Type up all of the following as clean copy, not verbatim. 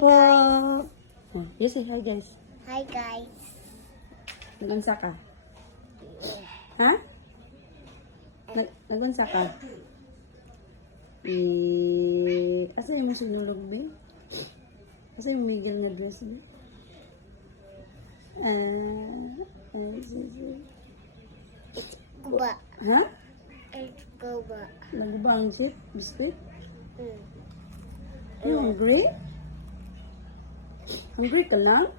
po. Yes, say hi guys. Hi guys. Nagunsa ka? Ha? Nagunsa ka? Asa yung sinulog ba? Asa yung Miguel na dress ba? Kuba. Ha? It's kuba. Naguba ang shit? Biscuit? Mm. You hungry? Hungry ka lang?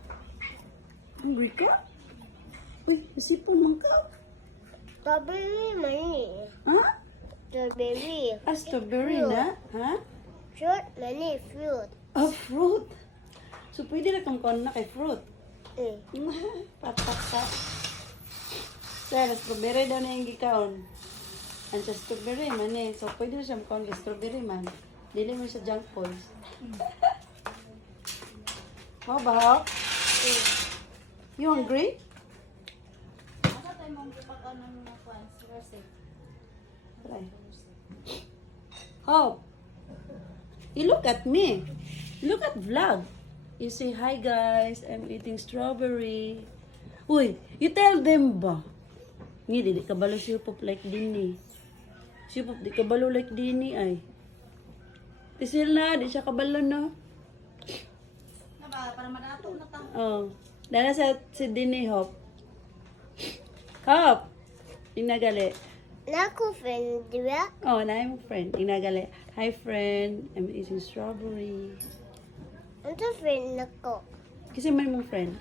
Hungry ka? Uy, isipon mo ka? Strawberry mani. Ha? Strawberry. Strawberry na? Ha? Fruit mani fruit. Fruit. So, pwede na kang kon na kay fruit. Mm. Patak. Sir, strawberry daw na yung gikaon. Ang sa strawberry man eh. So, pwede na siyang kon kay strawberry man. Dili mo sa junk foods. How about? You hungry? Try. Hope. You look at me. Look at vlog. You say, hi guys, I'm eating strawberry. Uy, you tell them ba? Hindi, di kabalo sipop like dini. Sipop, di kabalo like dini ay. Tisil na, di siya kabalo na. Para madato na ta. Oh. Dala sa si dini, Hop. Hop! Inagali. Naku friend, di ba? Oh, na yung friend. Inagali. Hi friend, I'm eating strawberry. Ano friend nako? Kasi man mong friend.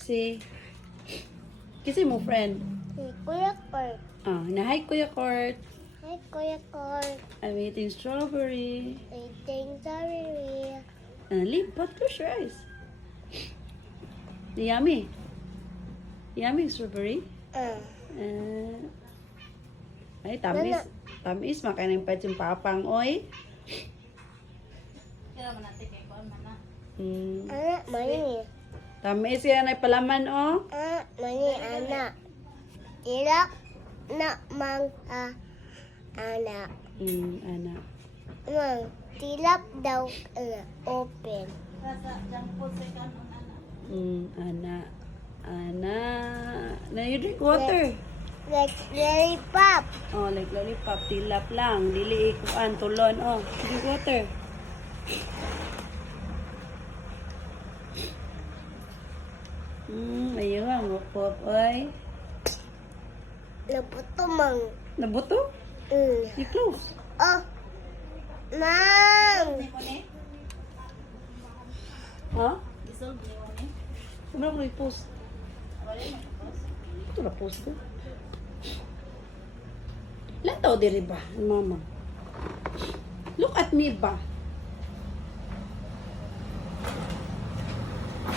Kasi mo friend. Si Kuya Kurt. Na hi Kuya Court. Hi Kuya Kurt. I'm eating strawberry. Eating strawberry. Lipat, close your eyes. Yummy. Yummy strawberry. Ay, tamis. Tamis, makain ng pet yung papang, oy. Kaya man natin kay kuan man na. Anak, mani. Tamis yan ay palaman, oh. Mani, anak. Ilak na mang anak. Anak. Mang, tilap daw open. Sa junk food sa kan ana. Anak. Anak. Now you drink water. Like lollipop. Oh, like lollipop, tilap lang. Dili ikuan, tulon. Oh, drink water. Ayun ang mukpop, oy. Nabuto mang. Nabuto? You close. Oh, mang. Ni ko ni. Ha? Gisol ni ko ni. Ano ko i-post? Wala man tapos. Ito na post ko. Lantaw diri ba, mama? Look at me ba?